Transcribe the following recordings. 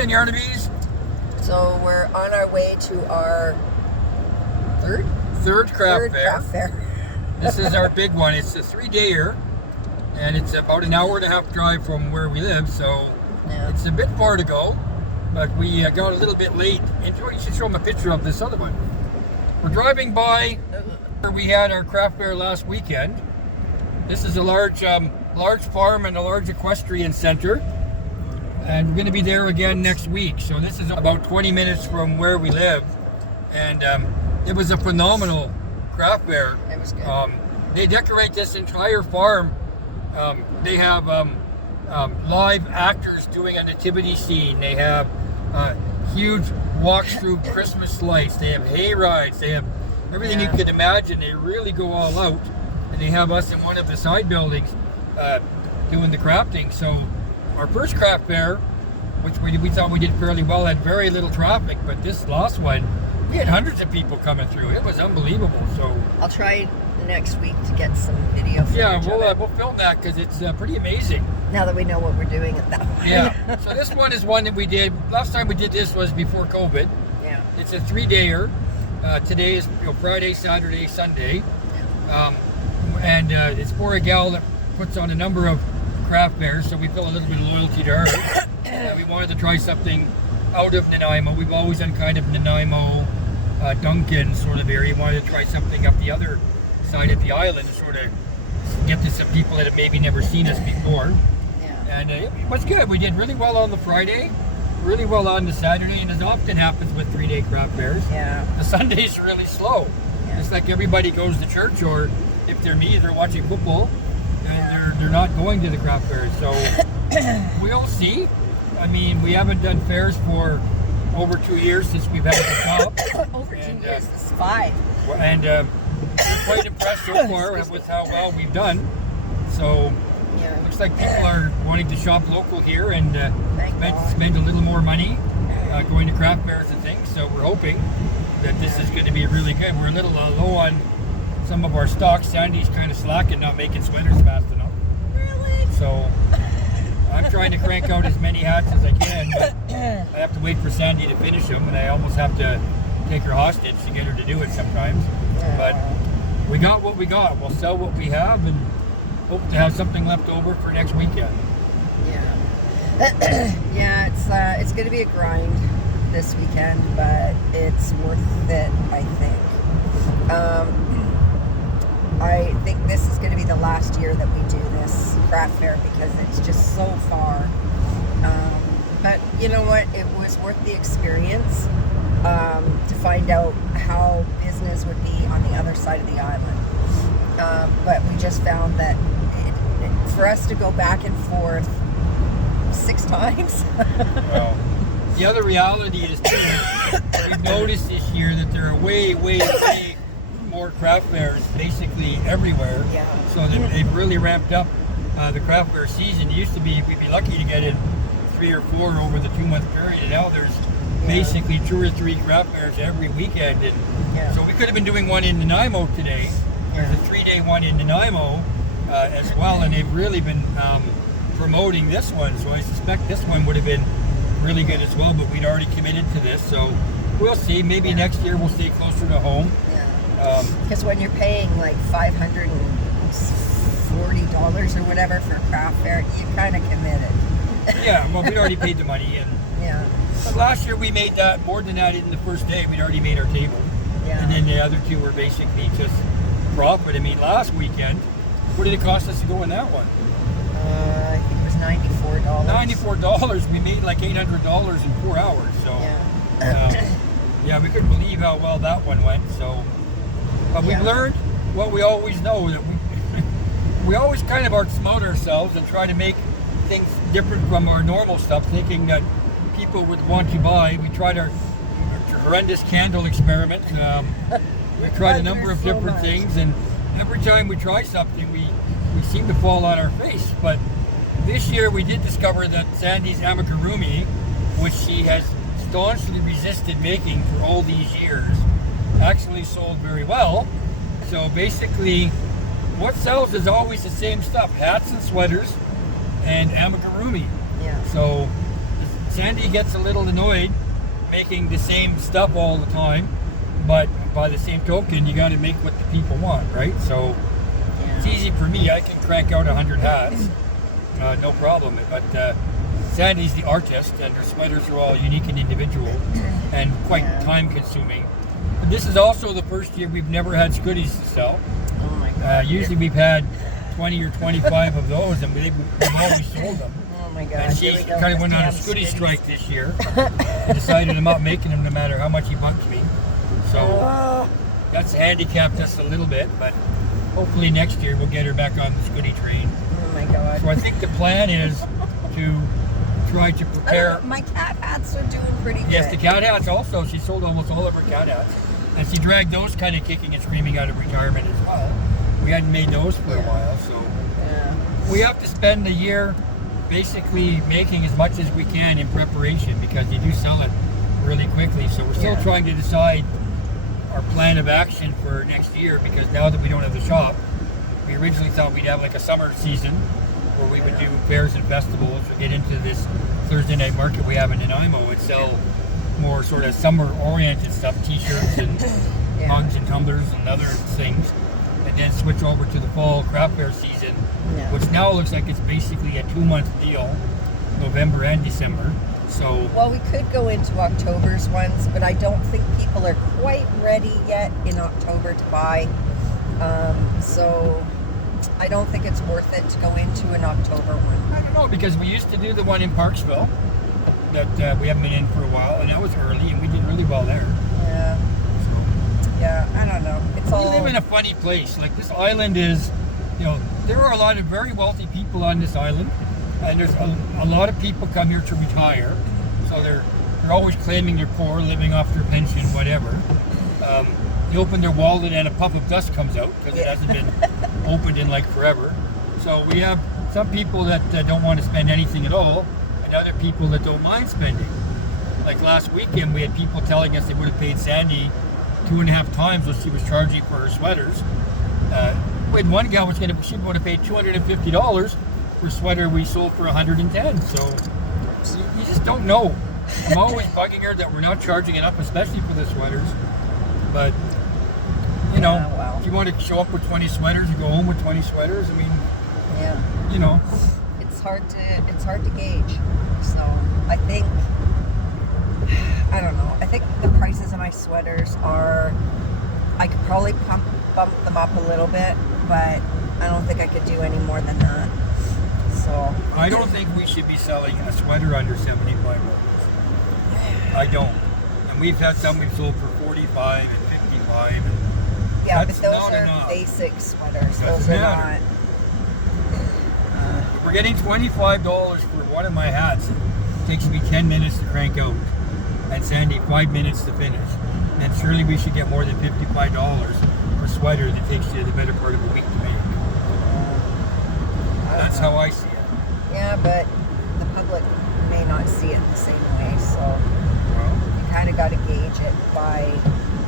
morning, Yarnabies. So we're on our way to our Third craft fair. Craft fair. This is our big one. It's a 3-dayer, and it's about an hour and a half drive from where we live, so it's a bit far to go. But we got a little bit late into it. You should show them a picture of this other one. We're driving by where we had our craft fair last weekend. This is a large farm and a large equestrian center, and we're going to be there again next week. So this is about 20 minutes from where we live, and it was a phenomenal craft fair. It was good. They decorate this entire farm. They have live actors doing a nativity scene. They have huge walks through Christmas lights. They have hay rides. They have everything you could imagine. They really go all out. And they have us in one of the side buildings doing the crafting. So our first craft fair, which we thought we did fairly well, had very little traffic. But this last one, we had hundreds of people coming through. It was unbelievable. So I'll try next week to get some video footage. Yeah, we'll film that because it's pretty amazing. Now that we know what we're doing at that one. Yeah. So this one is one that we did. Last time we did this was before COVID. Yeah. It's a 3-dayer. Today is Friday, Saturday, Sunday. And it's for a gal that puts on a number of craft fairs, so we feel a little bit of loyalty to her. We wanted to try something out of Nanaimo. We've always done kind of Nanaimo, Duncan sort of area. We wanted to try something up the other side of the island to sort of get to some people that have maybe never seen us before. And it was good. We did really well on the Friday, really well on the Saturday, and as often happens with 3-day craft fairs, the Sunday's really slow. It's like everybody goes to church, or if they're me, they're watching football, and they're not going to the craft fairs. So we'll see. I mean, we haven't done fairs for over 2 years since we've had the shop. Over 2 years, this is 5. And we're quite impressed so far with how well we've done. So it looks like people are wanting to shop local here and spend a little more money going to craft fairs and things. So we're hoping that this is going to be really good. We're a little low on some of our stocks. Sandy's kind of slacking, not making sweaters fast enough. Really? So I'm trying to crank out as many hats as I can, but I have to wait for Sandy to finish them, and I almost have to take her hostage to get her to do it sometimes. But we got what we got. We'll sell what we have and hope to have something left over for next weekend. It's going to be a grind this weekend, but it's worth it, I think. I think this is going to be the last year that we do this craft fair because it's just so far. But you know what? It was worth the experience to find out how business would be on the other side of the island. But we just found that for us to go back and forth 6 times. Well, the other reality is too, we've noticed this year that there are way more craft fairs basically everywhere. So they've really ramped up the craft fair season. It used to be we'd be lucky to get in 3 or 4 over the 2-month period. And now there's basically 2 or 3 craft fairs every weekend. And so we could have been doing one in Nanaimo today. There's a 3-day one in Nanaimo as well, and they've really been promoting this one. So I suspect this one would have been really good as well, but we'd already committed to this. So we'll see. Maybe next year we'll stay closer to home. Because when you're paying like $540 or whatever for a craft fair, you kind of committed. Well, we'd already paid the money, and but last year we made that more than that in the first day. We'd already made our table, and then the other 2 were basically just profit. I mean, last weekend, what did it cost us to go in that one? I think it was $94. $94. We made like $800 in 4 hours. So we couldn't believe how well that one went. So. But we've learned what we always know, that we always kind of outsmart ourselves and try to make things different from our normal stuff, thinking that people would want to buy. We tried our horrendous candle experiment. We tried a number of different things, and every time we try something, we seem to fall on our face. But this year we did discover that Sandy's amigurumi, which she has staunchly resisted making for all these years, actually sold very well. So basically what sells is always the same stuff: hats and sweaters and amigurumi. So Sandy gets a little annoyed making the same stuff all the time, but by the same token, you got to make what the people want, right? So it's easy for me. I can crank out 100 hats, no problem. But Sandy's the artist, and her sweaters are all unique and individual, and quite time-consuming. But this is also the first year we've never had Scooties to sell. Oh my God. Usually we've had 20 or 25 of those, and we've always sold them. Oh my God. And she kind of went on a Scooty strike this year. I decided I'm not making them no matter how much he bugs me. So that's handicapped us a little bit, but hopefully next year we'll get her back on the Scooty train. Oh my God. So I think the plan is to try to prepare. My cat hats are doing pretty good. Yes, the cat hats also. She sold almost all of her cat hats. And she dragged those kind of kicking and screaming out of retirement as well. We hadn't made those for a while, so we have to spend the year basically making as much as we can in preparation, because you do sell it really quickly. So we're still trying to decide our plan of action for next year, because now that we don't have the shop, we originally thought we'd have like a summer season where we would do fairs and festivals or get into this Thursday night market we have in Nanaimo and sell more sort of summer-oriented stuff, t-shirts and mugs and tumblers and other things, and then switch over to the fall craft fair season, which now looks like it's basically a 2-month deal, November and December. So well, we could go into October's ones, but I don't think people are quite ready yet in October to buy. So I don't think it's worth it to go into an October one. I don't know, because we used to do the one in Parksville that we haven't been in for a while, and that was early, and we did really well there. Yeah. So yeah, I don't know. It's all. We live in a funny place. Like, this island is, there are a lot of very wealthy people on this island, and there's a lot of people come here to retire, so they're always claiming they're poor, living off their pension, whatever. You open their wallet and a puff of dust comes out because it hasn't been opened in like forever. So we have some people that don't want to spend anything at all, and other people that don't mind spending. Like last weekend, we had people telling us they would have paid Sandy 2.5 times what she was charging for her sweaters. We had one gal she would have paid $250 for a sweater we sold for $110. So you just don't know. I'm always bugging her that we're not charging enough, especially for the sweaters. But if you want to show up with 20 sweaters, you go home with 20 sweaters. I mean, it's hard to gauge. So I think, I don't know. I think the prices of my sweaters I could probably bump them up a little bit, but I don't think I could do any more than that. So I don't think we should be selling a sweater under $75. I don't. And we've had some we've sold for $45 and $55. And yeah, but those are enough. Basic sweaters. Those are not. We're getting $25 for one of my hats. It takes me 10 minutes to crank out, and Sandy 5 minutes to finish. And surely we should get more than $55 for a sweater that takes you the better part of a week to make. That's how I see it. Yeah, but the public may not see it the same way, so you kind of got to gauge it by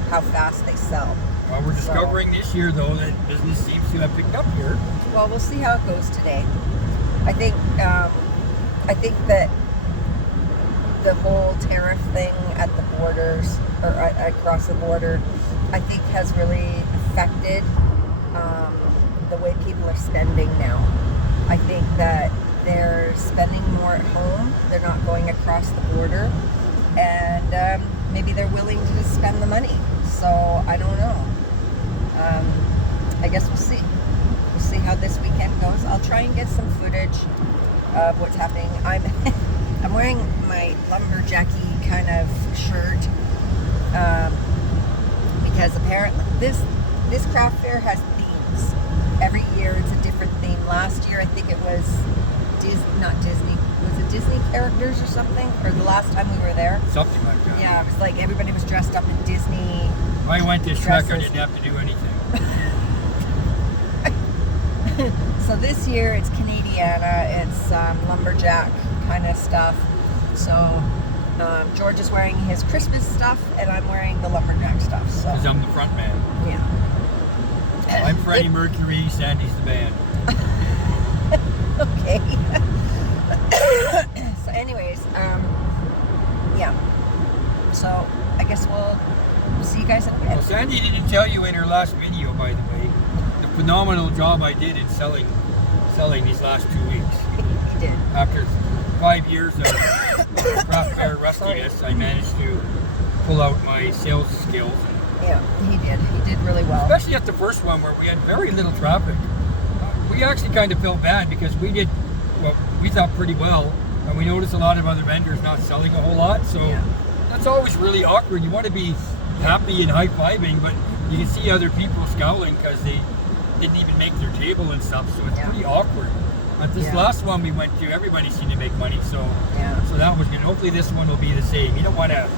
how fast they sell. Well, we're discovering this year, though, that business seems to have picked up here. Well, we'll see how it goes today. I think that the whole tariff thing at the borders, or across the border, I think has really affected the way people are spending now. I think that they're spending more at home. They're not going across the border, and maybe they're willing to spend the money. So I don't know. I guess we'll see. We'll see how this weekend goes. I'll try and get some footage of what's happening. I'm wearing my lumberjacky kind of shirt because apparently this craft fair has themes. Every year it's a different theme. Last year I think it was not Disney. Was it Disney characters or something? Or the last time we were there? Something like that. Yeah, it was like everybody was dressed up in Disney. If I went this track, I didn't have to do anything. So this year it's Canadiana, it's lumberjack kind of stuff. So George is wearing his Christmas stuff, and I'm wearing the lumberjack stuff. So because I'm the front man. Yeah. I'm Freddie Mercury, Sandy's the band. Okay. So anyways, last video, by the way. The phenomenal job I did in selling these last 2 weeks. He did. After 5 years of craft fair rustiness, I managed to pull out my sales skills. Yeah, he did. He did really well. Especially at the first one where we had very little traffic. We actually kind of felt bad because we did what we thought pretty well, and we noticed a lot of other vendors not selling a whole lot. So that's always really awkward. You want to be happy and high-fiving, but you can see other people scowling because they didn't even make their table and stuff. So it's pretty awkward. At this last one we went to, everybody seemed to make money. So so that was good. Hopefully this one will be the same. You don't want to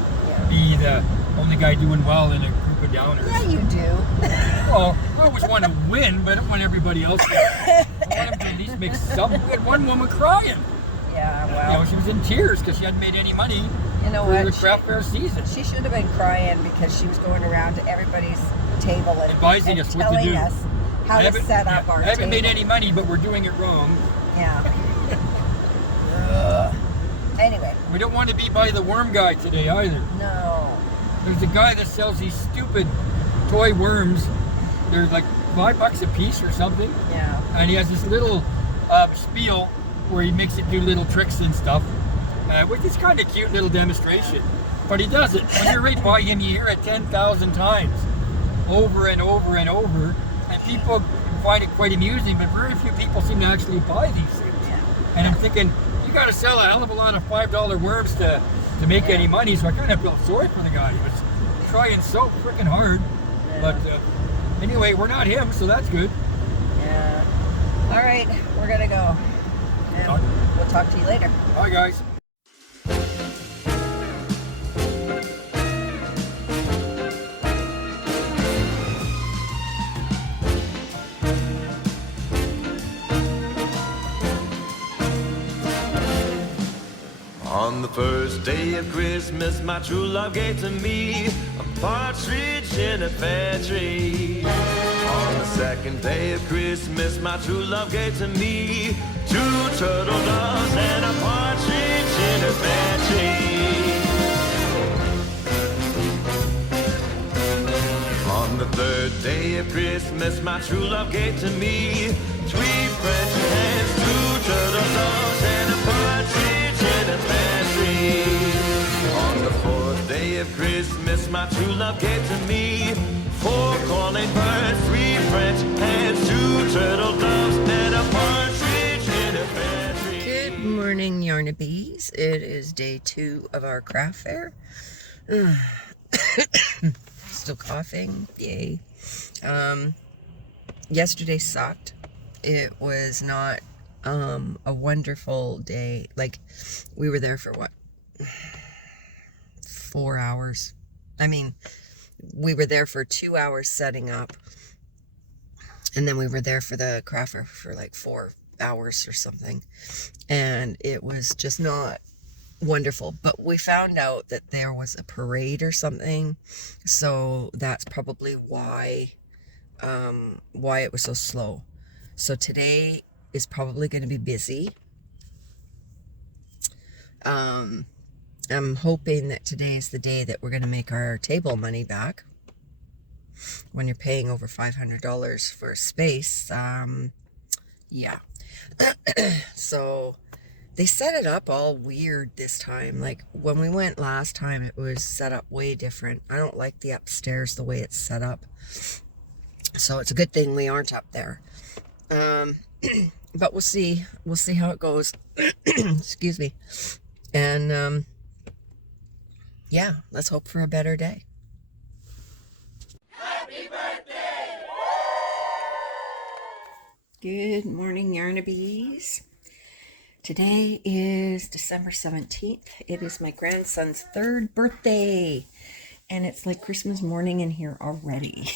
be the only guy doing well in a group of downers. Yeah, you do. Well, I always want to win, but I don't want everybody else to. I want them to at least make some. We had one woman crying. Yeah, well. She was in tears because she hadn't made any money for the craft fair season. She should have been crying because she was going around to everybody's table and advising us what to telling do. us how to set up our table. I haven't made any money, but we're doing it wrong. Yeah. Anyway. We don't want to be by the worm guy today either. No. There's a guy that sells these stupid toy worms. They're like $5 a piece or something. Yeah. And he has this little spiel where he makes it do little tricks and stuff, which is kind of cute little demonstration. But he does it. When you're right by him, you hear it 10,000 times, over and over and over. And people find it quite amusing, but very few people seem to actually buy these things. Yeah. And I'm thinking, you got to sell a hell of a lot of $5 worms to make any money. So I kind of felt sorry for the guy. He was trying so freaking hard. Yeah. But anyway, we're not him, so that's good. Yeah. All right, we're gonna go. And we'll talk to you later. Bye, guys. On the first day of Christmas, my true love gave to me a partridge in a pear tree. On the second day of Christmas, my true love gave to me 2 turtle doves and a partridge in a pear tree. On the third day of Christmas, my true love gave to me 3 French hens, 2 turtle doves and a partridge in a pear tree. On the fourth day of Christmas, my true love gave to me 4 calling birds, 3 French hens, 2 turtle doves and a partridge in a pear tree. Good morning, Yarnabees. It is day 2 of our craft fair. Still coughing. Yay. Yesterday sucked. It was not a wonderful day. Like, we were there for what? 4 hours. I mean, we were there for 2 hours setting up. And then we were there for the craft fair for like 4 hours or something. And it was just not wonderful. But we found out that there was a parade or something. So that's probably why it was so slow. So today is probably going to be busy. I'm hoping that today is the day that we're going to make our table money back. When you're paying over $500 for space, yeah. So they set it up all weird this time. Like when we went last time, it was set up way different. I don't like the upstairs, the way it's set up. So it's a good thing we aren't up there. But we'll see. We'll see how it goes. Excuse me. And yeah, let's hope for a better day. Happy birthday! Good morning, Yarnabees. Today is December 17th. It is my grandson's 3rd birthday. And it's like Christmas morning in here already.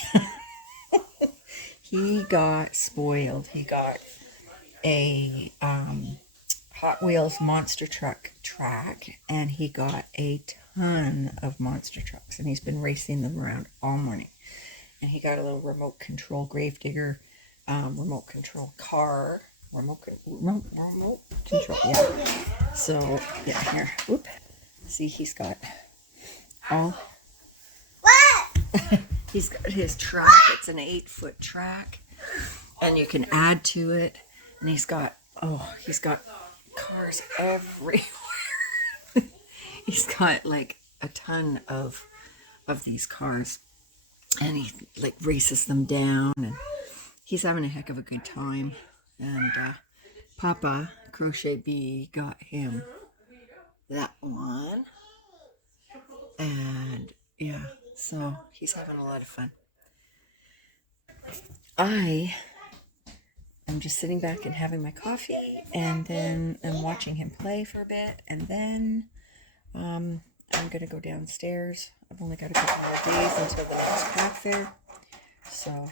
He got spoiled. He got a Hot Wheels monster truck track, and he got a ton of monster trucks, and he's been racing them around all morning. And he got a little remote control gravedigger, remote control car, remote control, yeah. So, yeah, here, whoop. See, he's got all... What? He's got his track. It's an 8-foot track, and you can add to it. And he's got cars everywhere. He's got like a ton of these cars, and he like races them down, and he's having a heck of a good time. And Papa Crochet Bee got him that one, and yeah, so he's having a lot of fun. I am just sitting back and having my coffee, and then I'm watching him play for a bit, and then I'm gonna go downstairs. I've only got a couple more days until the next craft fair. So,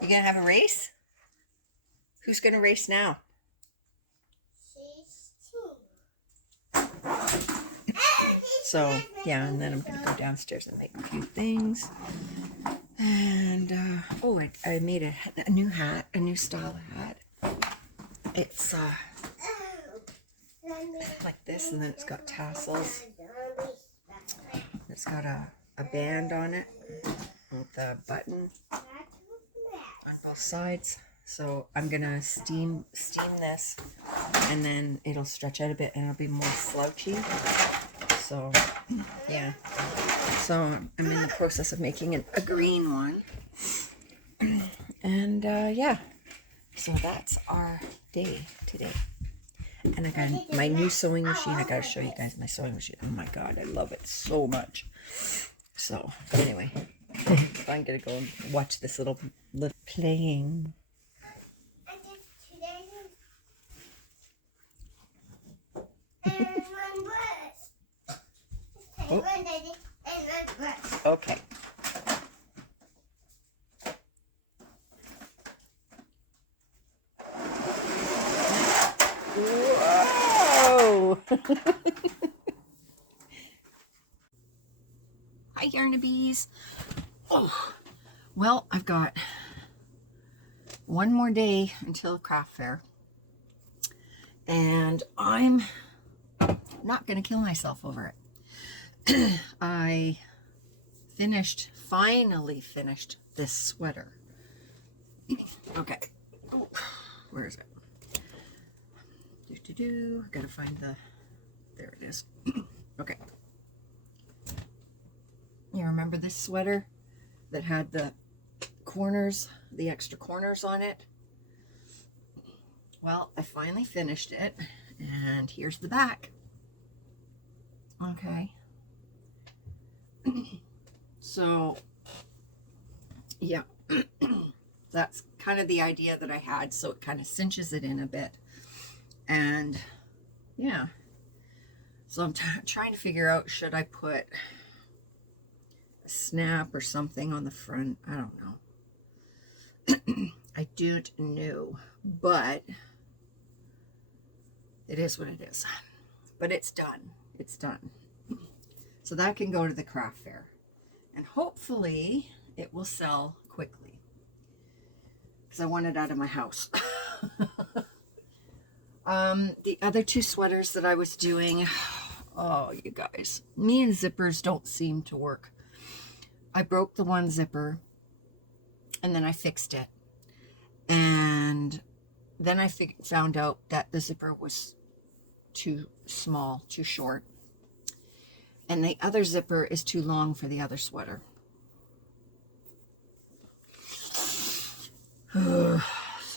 you gonna have a race? Who's gonna race now? So, yeah, and then I'm gonna go downstairs and make a few things. And, I made a new hat, a new style hat. It's, like this, and then it's got tassels. It's got a band on it with a button on both sides. So I'm gonna steam this, and then it'll stretch out a bit and it'll be more slouchy. So yeah, so I'm in the process of making a green one, and yeah, so that's our day today. And I got my new sewing machine. I gotta show you guys my sewing machine. Oh my god, I love it so much. So, but anyway, I'm gonna go and watch this little playing. Oh. Okay. Whoa! Hi, Yarnabees. Oh, well, I've got one more day until craft fair, and I'm not going to kill myself over it. I finally finished this sweater. Okay. Oh, where is it? Gotta find there it is. Okay. You remember this sweater that had the corners, the extra corners on it? Well, I finally finished it, and here's the back. Okay. So, yeah, that's kind of the idea that I had. So it kind of cinches it in a bit. And yeah, so I'm trying to figure out, should I put a snap or something on the front? I don't know. I don't know, but it is what it is. But it's done. It's done. So that can go to the craft fair, and hopefully it will sell quickly, because I want it out of my house. The other two sweaters that I was doing, oh, you guys, me and zippers don't seem to work. I broke the one zipper, and then I fixed it, and then I found out that the zipper was too small, too short, and the other zipper is too long for the other sweater.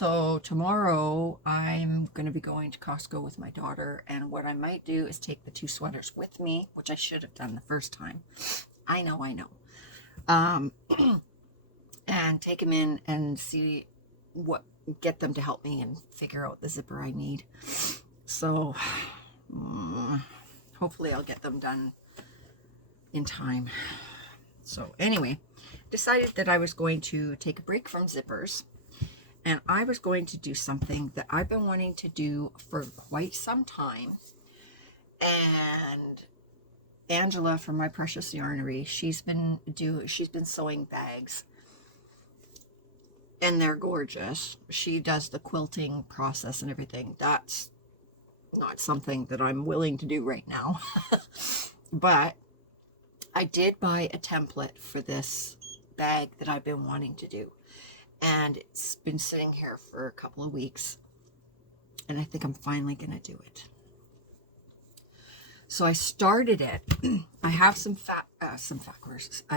So tomorrow I'm going to be going to Costco with my daughter, and what I might do is take the two sweaters with me, which I should have done the first time. I know. And take them in and see get them to help me and figure out the zipper I need. So hopefully I'll get them done in time. So anyway, decided that I was going to take a break from zippers, and I was going to do something that I've been wanting to do for quite some time. And Angela from My Precious Yarnery, she's been sewing bags, and they're gorgeous. She does the quilting process and everything. That's not something that I'm willing to do right now. But I did buy a template for this bag that I've been wanting to do. And it's been sitting here for a couple of weeks. And I think I'm finally going to do it. So I started it. I have some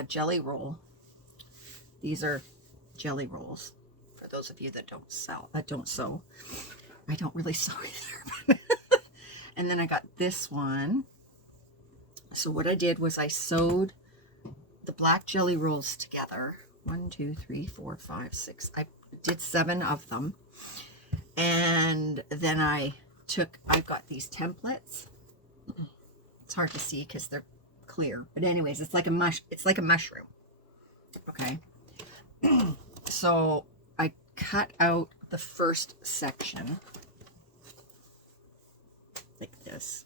jelly roll. These are jelly rolls. For those of you that don't sew. I don't really sew either. And then I got this one. So what I did was I sewed the black jelly rolls together. 1, 2, 3, 4, 5, 6. I did 7 of them. And then I've got these templates. It's hard to see because they're clear. But anyways, it's like a mushroom. Okay. So I cut out the first section like this.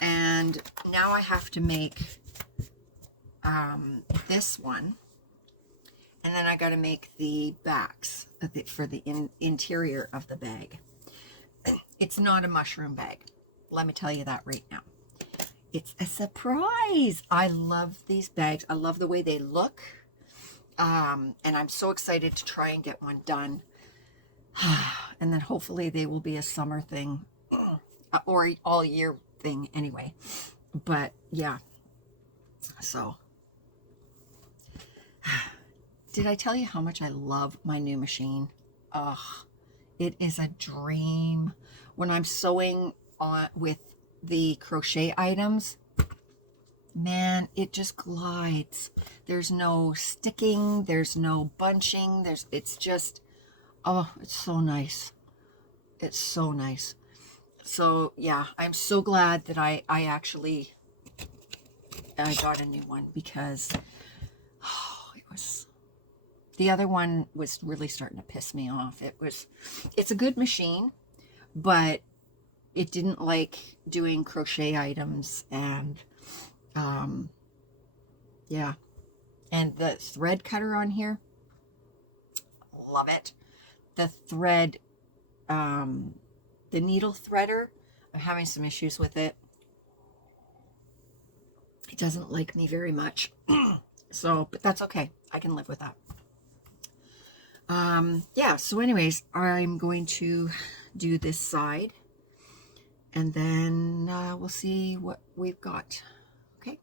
And now I have to make this one, and then I got to make the backs for the interior of the bag. It's not a mushroom bag, let me tell you that right now. It's a surprise. I love these bags. I love the way they look, and I'm so excited to try and get one done. And then hopefully they will be a summer thing, or all year thing anyway. But yeah, so did I tell you how much I love my new machine? It is a dream. When I'm sewing with the crochet items, man, it just glides. There's no sticking, there's no bunching, it's just, oh, it's so nice. It's so nice. So yeah, I'm so glad that I got a new one, because the other one was really starting to piss me off. It's a good machine, but it didn't like doing crochet items, and yeah. And the thread cutter on here, love it. The thread, the needle threader, I'm having some issues with it. It doesn't like me very much. So, but that's okay. I can live with that. Yeah, so anyways, I'm going to do this side, and then we'll see what we've got. Okay.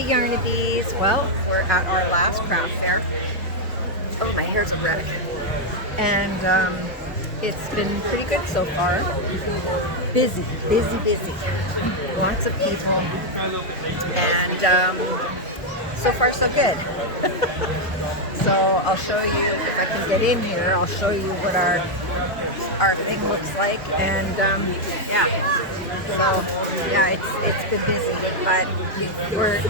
Hi, Yarnabees. Well, we're at our last craft fair. Oh, my hair's a wreck. And it's been pretty good so far. Busy, busy, busy. Lots of people. And so far so good. So I'll show you, if I can get in here, I'll show you what our thing looks like. And yeah. So yeah, it's been busy, but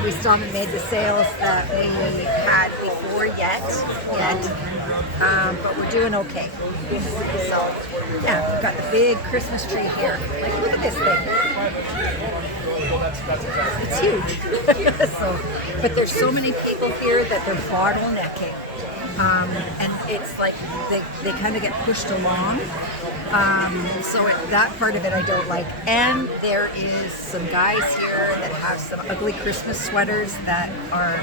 we still haven't made the sales that we had before yet. But we're doing okay. So yeah, we've got the big Christmas tree here. Like, look at this thing. It's huge. So, but there's so many people here that they're bottlenecking. And it's like they kind of get pushed along. So that part of it I don't like. And there is some guys here that have some ugly Christmas sweaters that are,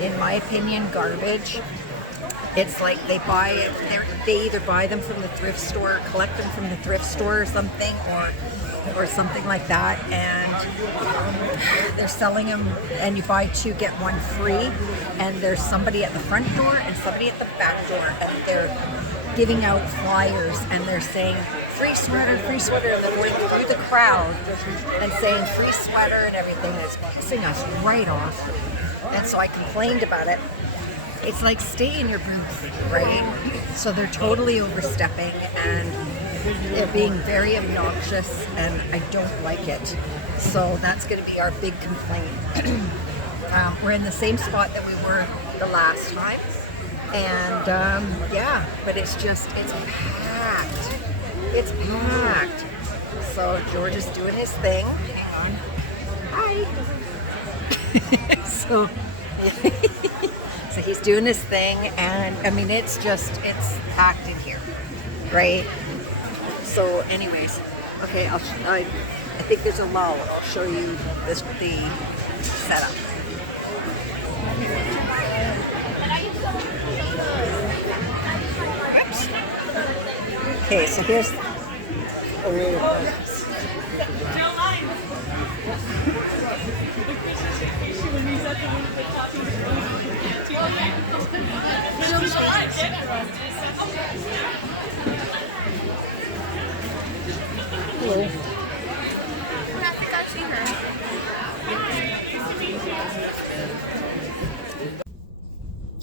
in my opinion, garbage. It's like they buy it, they either buy them from the thrift store, collect them from the thrift store or something, or something like that, and they're selling them, and you buy two, get one free, and there's somebody at the front door and somebody at the back door, and they're giving out flyers, and they're saying, free sweater, and they're going through the crowd and saying free sweater and everything, and it's pissing us right off. And so I complained about it. It's like, stay in your booth, right? So they're totally overstepping, and they're being very obnoxious, and I don't like it. So that's going to be our big complaint. We're in the same spot that we were the last time, and yeah, but it's packed. It's packed. So George is doing his thing. Hang on. Hi. So he's doing his thing, and I mean, it's packed in here, right? So anyways, okay, I think there's a lull. I'll show you the setup. Oops. Okay, so here's hello.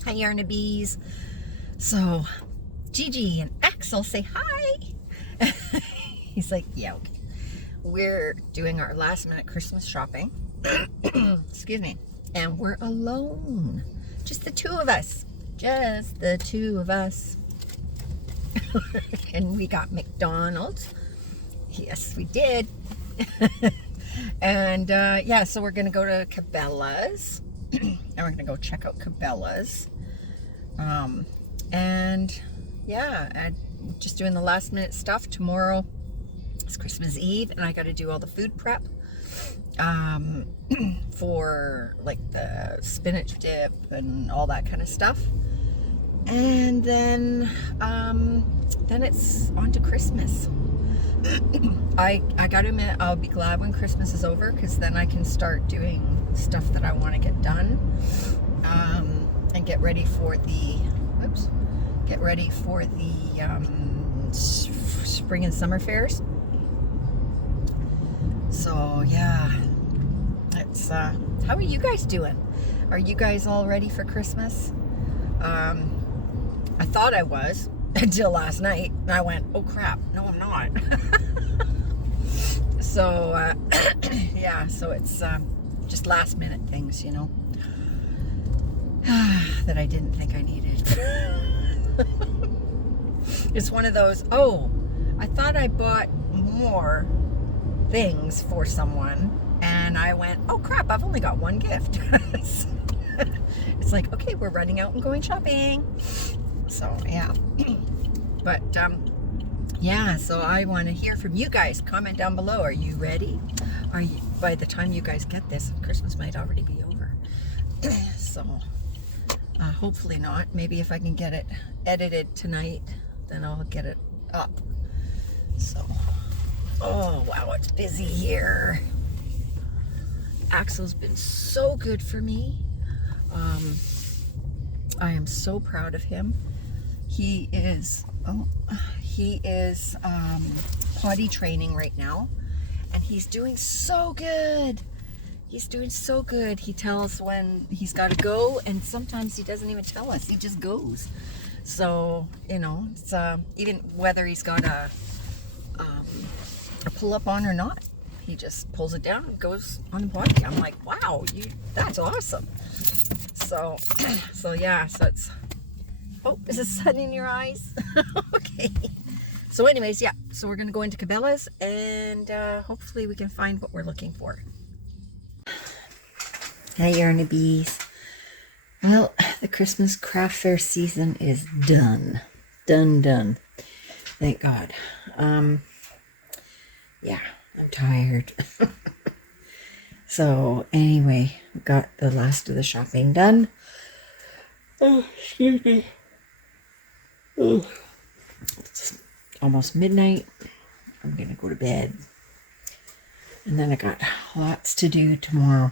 Hi, Yarnabees. So, Gigi and Axel say hi. He's like, yeah, okay. We're doing our last minute Christmas shopping. Excuse me. And we're alone. Just the two of us. Just the two of us. And we got McDonald's. Yes, we did. And yeah, so we're going to go to Cabela's. And we're going to go check out Cabela's. And yeah, I'm just doing the last minute stuff. Tomorrow is Christmas Eve, and I got to do all the food prep for like the spinach dip and all that kind of stuff. And then it's on to Christmas. I gotta admit, I'll be glad when Christmas is over, because then I can start doing stuff that I want to get done, and get ready for the spring and summer fairs. So yeah, it's how are you guys doing? Are you guys all ready for Christmas? I thought I was until last night, and I went, oh crap, no I'm not. So yeah, so it's just last minute things, you know, that I didn't think I needed. It's one of those, oh, I thought I bought more things for someone, and I went, oh crap, I've only got one gift. It's like, okay, we're running out and going shopping. So yeah. But yeah, so I want to hear from you guys. Comment down below. Are you ready? Are you, by the time you guys get this, Christmas might already be over. So hopefully not. Maybe if I can get it edited tonight, then I'll get it up. So, oh wow, it's busy here. Axel's been so good for me. I am so proud of him. He is potty training right now, and he's doing so good. He's doing so good. He tells when he's got to go, and sometimes he doesn't even tell us. He just goes. So, you know, it's even whether he's got a pull up on or not, he just pulls it down and goes on the potty. I'm like, wow, that's awesome. So, yeah, so it's, oh, is the sun in your eyes? Okay. So anyways, yeah, so we're going to go into Cabela's, and hopefully we can find what we're looking for. Hi, Yarny Bees. Well, the Christmas craft fair season is done. Done. Thank God. Yeah, I'm tired. So anyway, got the last of the shopping done. Oh, excuse me. Oh. It's almost midnight. I'm gonna go to bed. And then I got lots to do tomorrow.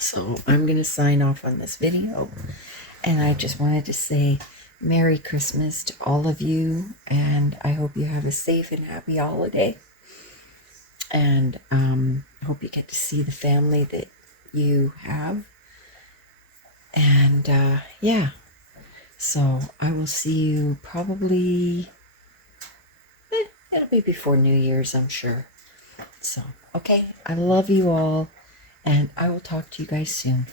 So I'm gonna sign off on this video. And I just wanted to say Merry Christmas to all of you, and I hope you have a safe and happy holiday. And I hope you get to see the family that you have. And yeah, so I will see you probably, it'll be before New Year's, I'm sure. So, okay, I love you all, and I will talk to you guys soon.